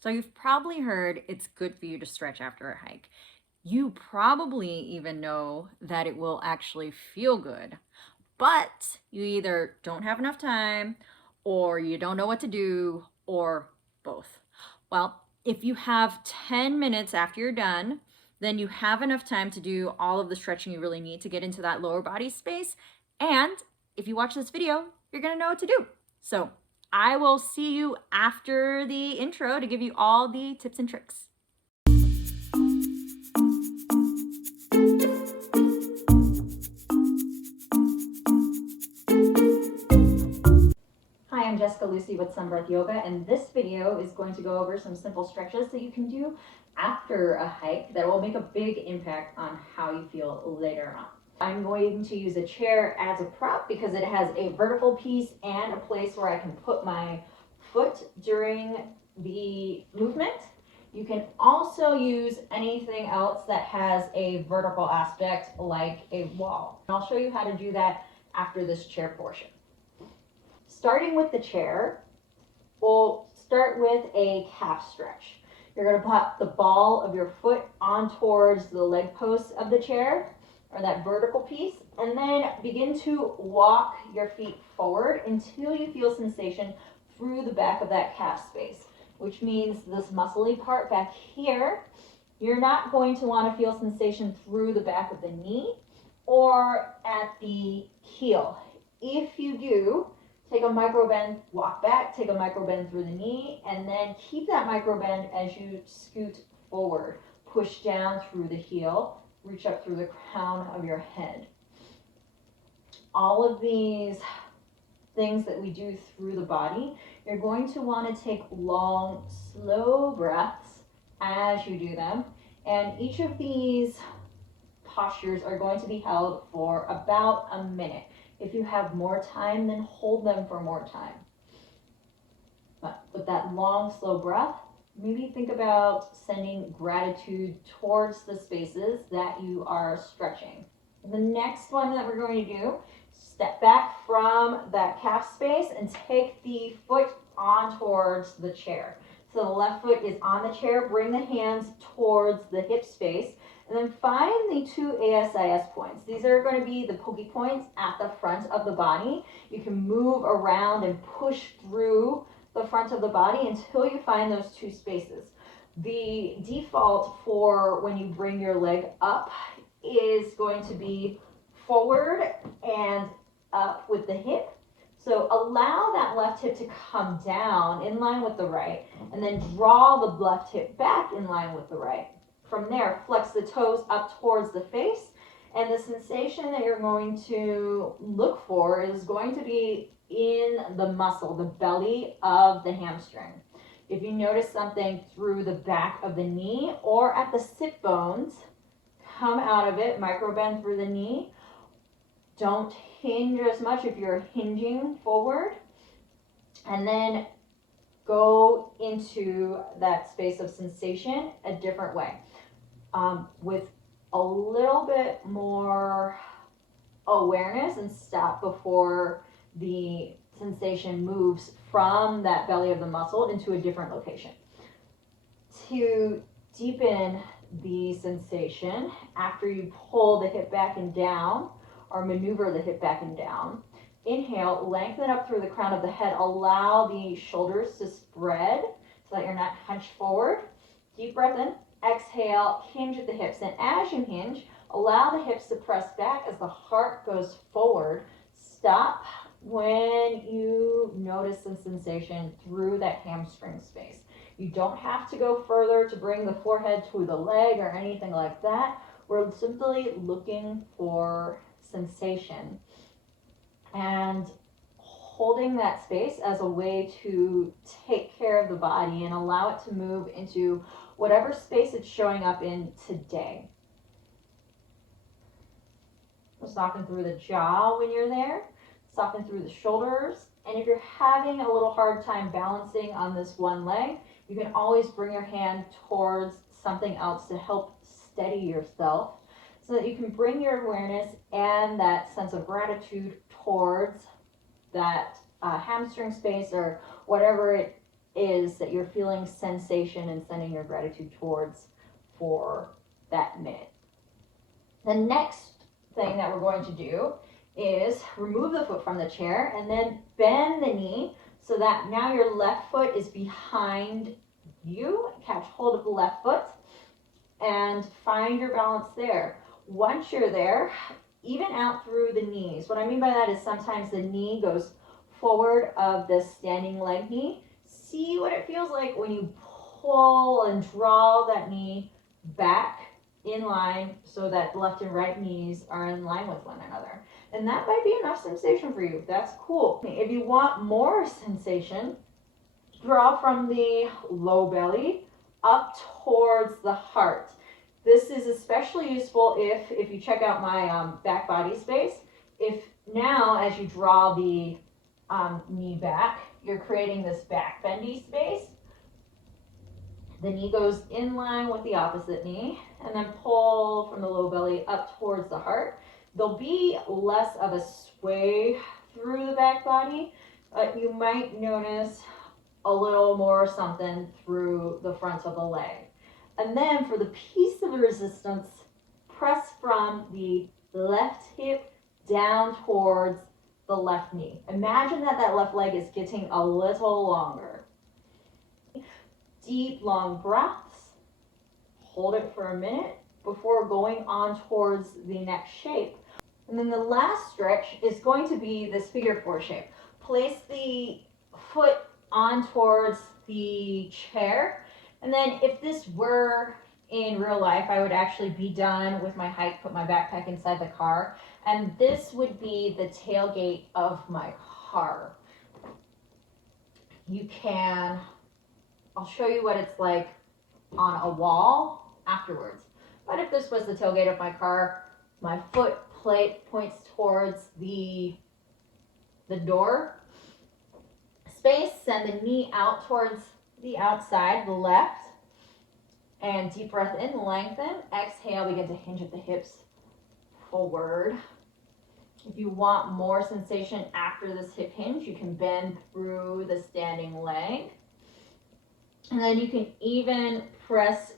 So you've probably heard it's good for you to stretch after a hike. You probably even know that it will actually feel good, but you either don't have enough time or you don't know what to do or both. Well, if you have 10 minutes after you're done, then you have enough time to do all of the stretching you really need to get into that lower body space. And if you watch this video, you're going to know what to do. So I will see you after the intro to give you all the tips and tricks. Hi, I'm Jessica Lucy with Sun Breath Yoga, and this video is going to go over some simple stretches that you can do after a hike that will make a big impact on how you feel later on. I'm going to use a chair as a prop because it has a vertical piece and a place where I can put my foot during the movement. You can also use anything else that has a vertical aspect like a wall. I'll show you how to do that after this chair portion. Starting with the chair, we'll start with a calf stretch. You're going to put the ball of your foot on towards the leg post of the chair, or that vertical piece, and then begin to walk your feet forward until you feel sensation through the back of that calf space, which means this muscly part back here. You're not going to want to feel sensation through the back of the knee or at the heel. If you do, take a micro bend, walk back, take a micro bend through the knee, and then keep that micro bend as you scoot forward. Push down through the heel, reach up through the crown of your head. All of these things that we do through the body, you're going to want to take long, slow breaths as you do them. And each of these postures are going to be held for about a minute. If you have more time, then hold them for more time. But with that long, slow breath, maybe think about sending gratitude towards the spaces that you are stretching. And the next one that we're going to do, step back from that calf space and take the foot on towards the chair. So the left foot is on the chair, bring the hands towards the hip space, and then find the two ASIS points. These are going to be the pokey points at the front of the body. You can move around and push through the front of the body until you find those two spaces. The default for when you bring your leg up is going to be forward and up with the hip. So allow that left hip to come down in line with the right, and then draw the left hip back in line with the right. From there, flex the toes up towards the face, and the sensation that you're going to look for is going to be in the muscle, the belly of the hamstring. If you notice something through the back of the knee or at the sit bones, come out of it, micro bend through the knee. Don't hinge as much if you're hinging forward, and then go into that space of sensation a different way, with a little bit more awareness, and stop before the sensation moves from that belly of the muscle into a different location. To deepen the sensation, after you pull the hip back and down, or maneuver the hip back and down, inhale, lengthen up through the crown of the head, allow the shoulders to spread so that you're not hunched forward. Deep breath in, exhale, hinge at the hips, and as you hinge, allow the hips to press back as the heart goes forward. Stop when you notice the sensation through that hamstring space. You don't have to go further to bring the forehead to the leg or anything like that. We're simply looking for sensation and holding that space as a way to take care of the body and allow it to move into whatever space it's showing up in today. Soften through the jaw when you're there, soften through the shoulders, and if you're having a little hard time balancing on this one leg, you can always bring your hand towards something else to help steady yourself, so that you can bring your awareness and that sense of gratitude towards that hamstring space or whatever it is that you're feeling sensation and sending your gratitude towards for that minute. The next thing that we're going to do is remove the foot from the chair and then bend the knee so that now your left foot is behind you. Catch hold of the left foot and find your balance there. Once you're there, even out through the knees. What I mean by that is sometimes the knee goes forward of the standing leg knee. See what it feels like when you pull and draw that knee back in line so that left and right knees are in line with one another. And that might be enough sensation for you. That's cool. If you want more sensation, draw from the low belly up towards the heart. This is especially useful if you check out my back body space. If now as you draw the knee back, you're creating this back bendy space. The knee goes in line with the opposite knee and then pull from the low belly up towards the heart. There'll be less of a sway through the back body, but you might notice a little more something through the front of the leg. And then for the piece of the resistance, press from the left hip down towards the left knee. Imagine that that left leg is getting a little longer. Deep, long breaths. Hold it for a minute before going on towards the next shape. And then the last stretch is going to be this figure four shape. Place the foot on towards the chair. And then if this were in real life, I would actually be done with my hike, put my backpack inside the car. And this would be the tailgate of my car. You can, I'll show you what it's like on a wall afterwards. But if this was the tailgate of my car, my foot plate points towards the door space, send the knee out towards the outside, the left, and deep breath in, lengthen. Exhale, begin to hinge at the hips forward. If you want more sensation after this hip hinge, you can bend through the standing leg. And then you can even press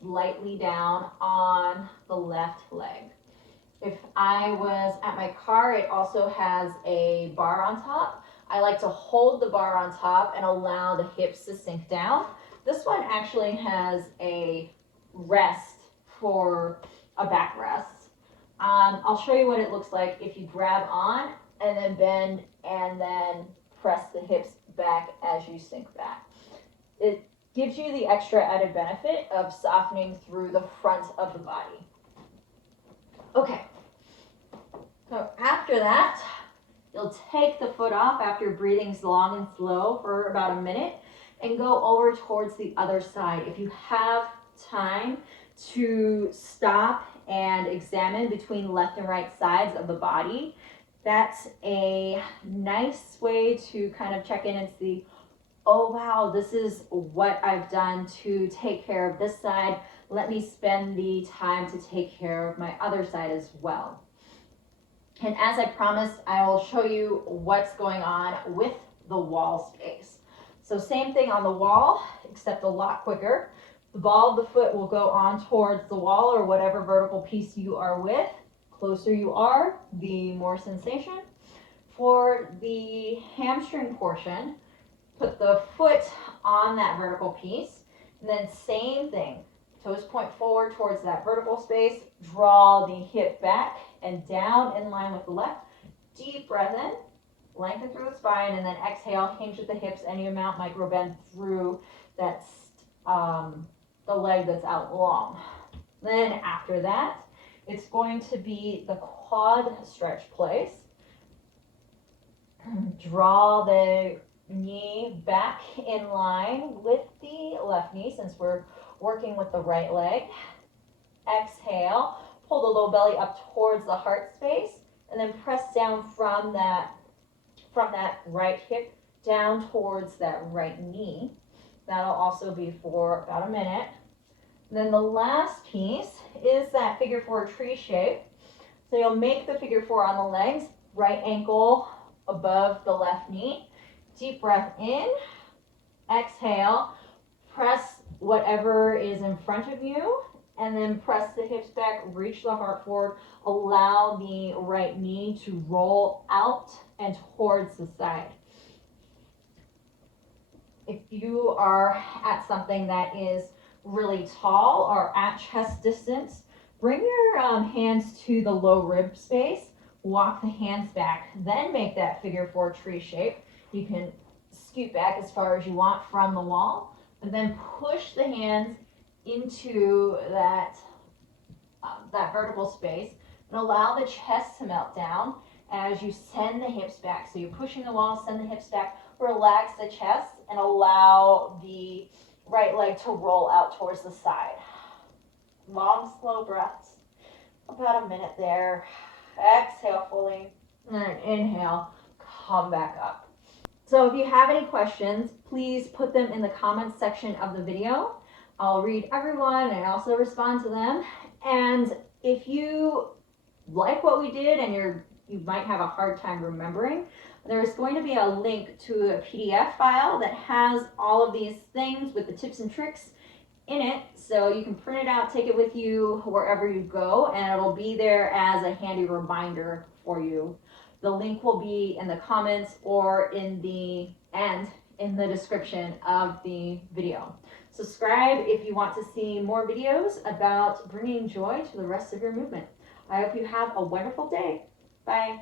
slightly down on the left leg. If I was at my car, it also has a bar on top. I like to hold the bar on top and allow the hips to sink down. This one actually has a rest for a backrest. I'll show you what it looks like if you grab on and then bend and then press the hips back as you sink back. It gives you the extra added benefit of softening through the front of the body. Okay, so after that, you'll take the foot off after breathing long and slow for about a minute and go over towards the other side. If you have time to stop and examine between left and right sides of the body, that's a nice way to kind of check in and see, oh wow, this is what I've done to take care of this side. Let me spend the time to take care of my other side as well. And as I promised, I will show you what's going on with the wall space. So same thing on the wall, except a lot quicker. The ball of the foot will go on towards the wall or whatever vertical piece you are with. Closer you are, the more sensation. For the hamstring portion, put the foot on that vertical piece, and then same thing. Toes point forward towards that vertical space, draw the hip back and down in line with the left. Deep breath in, lengthen through the spine, and then exhale, hinge at the hips, any amount, micro bend through that the leg that's out long. Then after that, it's going to be the quad stretch place. Draw the knee back in line with the left knee since we're working with the right leg. Exhale, pull the low belly up towards the heart space and then press down from that right hip down towards that right knee. That'll also be for about a minute. And then the last piece is that figure four tree shape. So you'll make the figure four on the legs, right ankle above the left knee. Deep breath in, Exhale, press whatever is in front of you, and then press the hips back, reach the heart forward, allow the right knee to roll out and towards the side. If you are at something that is really tall or at chest distance, bring your hands to the low rib space, walk the hands back, then make that figure four tree shape. You can scoot back as far as you want from the wall, and then push the hands into that vertical space and allow the chest to melt down as you send the hips back. So you're pushing the wall, send the hips back, relax the chest, and allow the right leg to roll out towards the side. Long, slow breaths. About a minute there. Exhale fully, and then inhale, come back up. So if you have any questions, please put them in the comments section of the video. I'll read everyone and also respond to them. And if you like what we did and you might have a hard time remembering, there's going to be a link to a PDF file that has all of these things with the tips and tricks in it, so you can print it out, take it with you wherever you go, and it'll be there as a handy reminder for you. The link will be in the comments or in the description of the video. Subscribe if you want to see more videos about bringing joy to the rest of your movement. I hope you have a wonderful day. Bye.